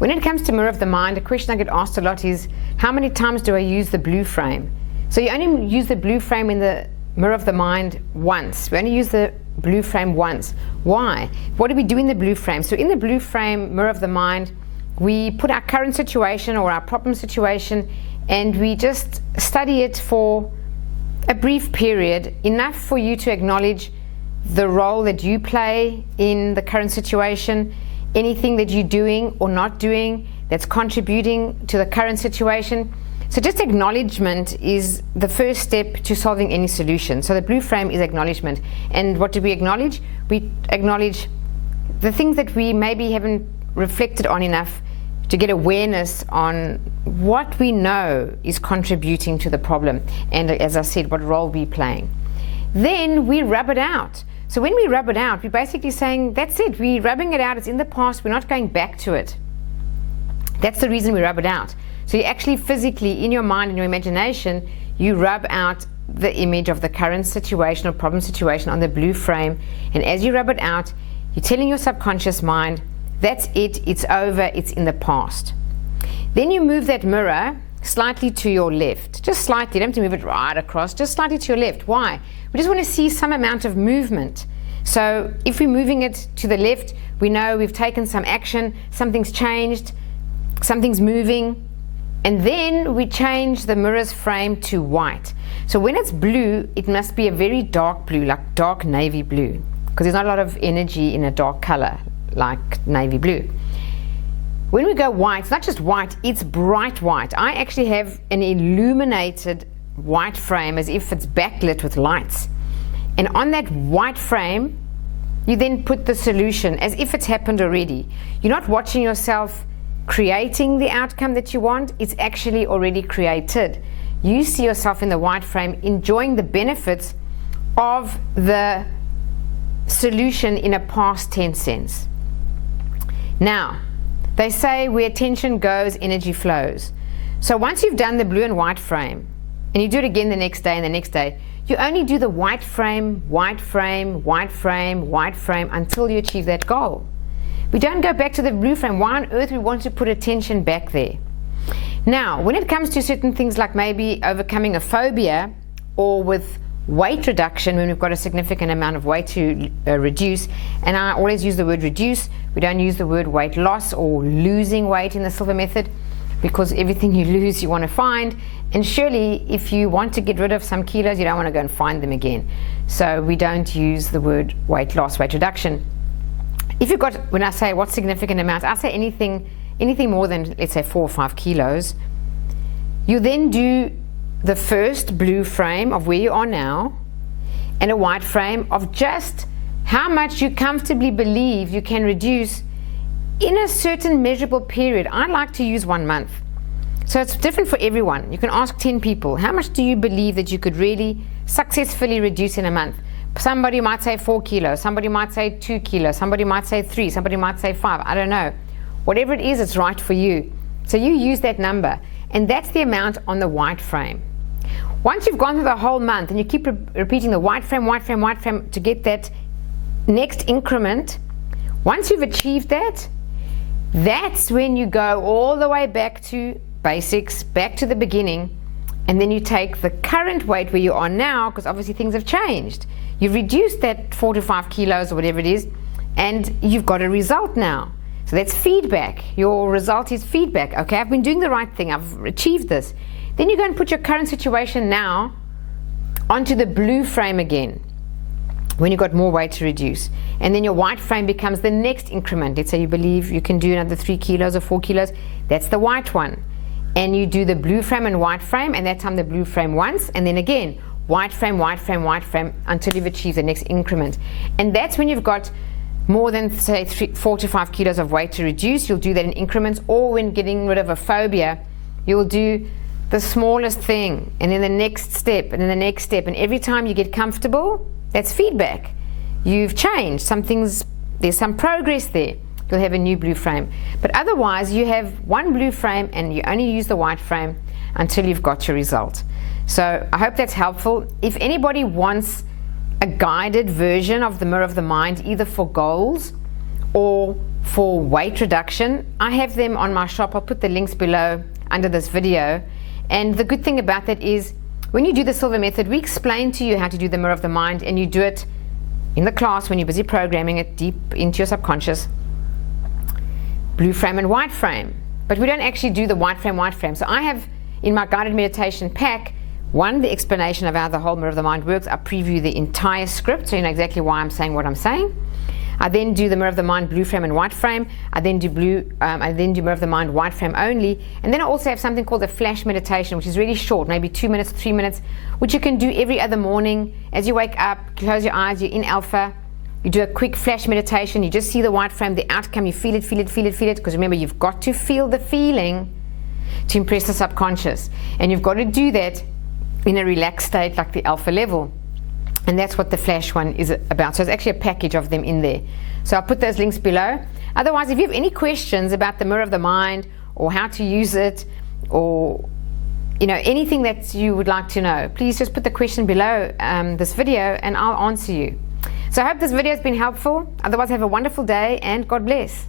When it comes to mirror of the mind, a question I get asked a lot is, how many times do I use the blue frame? So you only use the blue frame in the mirror of the mind once. We only use the blue frame once. Why? What do we do in the blue frame? So in the blue frame, mirror of the mind, we put our current situation or our problem situation, and we just study it for a brief period, enough for you to acknowledge the role that you play in the current situation, anything that you're doing or not doing that's contributing to the current situation. So just acknowledgement is the first step to solving any solution. So the blue frame is acknowledgement. And what do we acknowledge? We acknowledge the things that we maybe haven't reflected on enough to get awareness on what we know is contributing to the problem, and as I said, what role we're playing. Then we rub it out. So when we rub it out, we're basically saying, that's it, we're rubbing it out, it's in the past, we're not going back to it. That's the reason we rub it out. So you actually physically, in your mind, in your imagination, you rub out the image of the current situation or problem situation on the blue frame, and as you rub it out, you're telling your subconscious mind, that's it, it's over, it's in the past. Then you move that mirror slightly to your left, just slightly, you don't have to move it right across, just slightly to your left. Why? We just want to see some amount of movement. So if we're moving it to the left, we know we've taken some action, something's changed, something's moving, and then we change the mirror's frame to white. So when it's blue, it must be a very dark blue, like dark navy blue, because there's not a lot of energy in a dark color like navy blue. When we go white, it's not just white, it's bright white. I actually have an illuminated white frame as if it's backlit with lights. And on that white frame, you then put the solution as if it's happened already. You're not watching yourself creating the outcome that you want, it's actually already created. You see yourself in the white frame enjoying the benefits of the solution in a past tense sense. Now, they say where attention goes, energy flows. So once you've done the blue and white frame, and you do it again the next day and the next day, you only do the white frame, white frame, white frame, white frame until you achieve that goal. We don't go back to the blue frame. Why on earth we want to put attention back there? Now, when it comes to certain things like maybe overcoming a phobia or with weight reduction, when we've got a significant amount of weight to reduce, and I always use the word reduce, we don't use the word weight loss or losing weight in the Silva Method, because everything you lose you want to find, and surely if you want to get rid of some kilos, you don't want to go and find them again. So we don't use the word weight loss, weight reduction. If you've got, when I say what significant amount, I say anything more than, let's say, 4 or 5 kilos, you then do the first blue frame of where you are now and a white frame of just how much you comfortably believe you can reduce in a certain measurable period. I like to use 1 month. So it's different for everyone. You can ask 10 people, how much do you believe that you could really successfully reduce in a month? Somebody might say 4 kilos, somebody might say 2 kilos, somebody might say 3, somebody might say 5, I don't know. Whatever it is, it's right for you. So you use that number, and that's the amount on the white frame. Once you've gone through the whole month and you keep repeating the white frame, white frame, white frame to get that next increment, once you've achieved that, that's when you go all the way back to basics, back to the beginning, and then you take the current weight where you are now, because obviously things have changed. You've reduced that 4 to 5 kilos or whatever it is, and you've got a result now. So that's feedback. Your result is feedback. Okay, I've been doing the right thing, I've achieved this. Then you go and put your current situation now onto the blue frame again, when you've got more weight to reduce. And then your white frame becomes the next increment. Let's say you believe you can do another 3 kilos or 4 kilos, that's the white one. And you do the blue frame and white frame, and that time the blue frame once, and then again, white frame, white frame, white frame, until you've achieved the next increment. And that's when you've got more than, say, 4 to 5 kilos of weight to reduce. You'll do that in increments, or when getting rid of a phobia, you'll do the smallest thing, and then the next step, and then the next step, and every time you get comfortable, that's feedback. You've changed, there's some progress there. You'll have a new blue frame. But otherwise, you have one blue frame, and you only use the white frame until you've got your result. So I hope that's helpful. If anybody wants a guided version of the Mirror of the Mind, either for goals or for weight reduction. I have them on my shop. I'll put the links below under this video. And the good thing about that is when you do the Silva Method, we explain to you how to do the mirror of the mind, and you do it in the class when you're busy programming it deep into your subconscious. Blue frame and white frame. But we don't actually do the white frame. So I have in my guided meditation pack, one, the explanation of how the whole mirror of the mind works. I preview the entire script so you know exactly why I'm saying what I'm saying. I then do the mirror of the mind, blue frame and white frame. I then do mirror of the mind, white frame only. And then I also have something called a flash meditation, which is really short, maybe 2 minutes, 3 minutes, which you can do every other morning. As you wake up, close your eyes, you're in alpha. You do a quick flash meditation. You just see the white frame, the outcome. You feel it, feel it, feel it, feel it. Because remember, you've got to feel the feeling to impress the subconscious. And you've got to do that in a relaxed state like the alpha level. And that's what the flash one is about. So it's actually a package of them in there. So I'll put those links below. Otherwise, if you have any questions about the mirror of the mind or how to use it, or anything that you would like to know, please just put the question below this video and I'll answer you. So I hope this video has been helpful. Otherwise, have a wonderful day and God bless.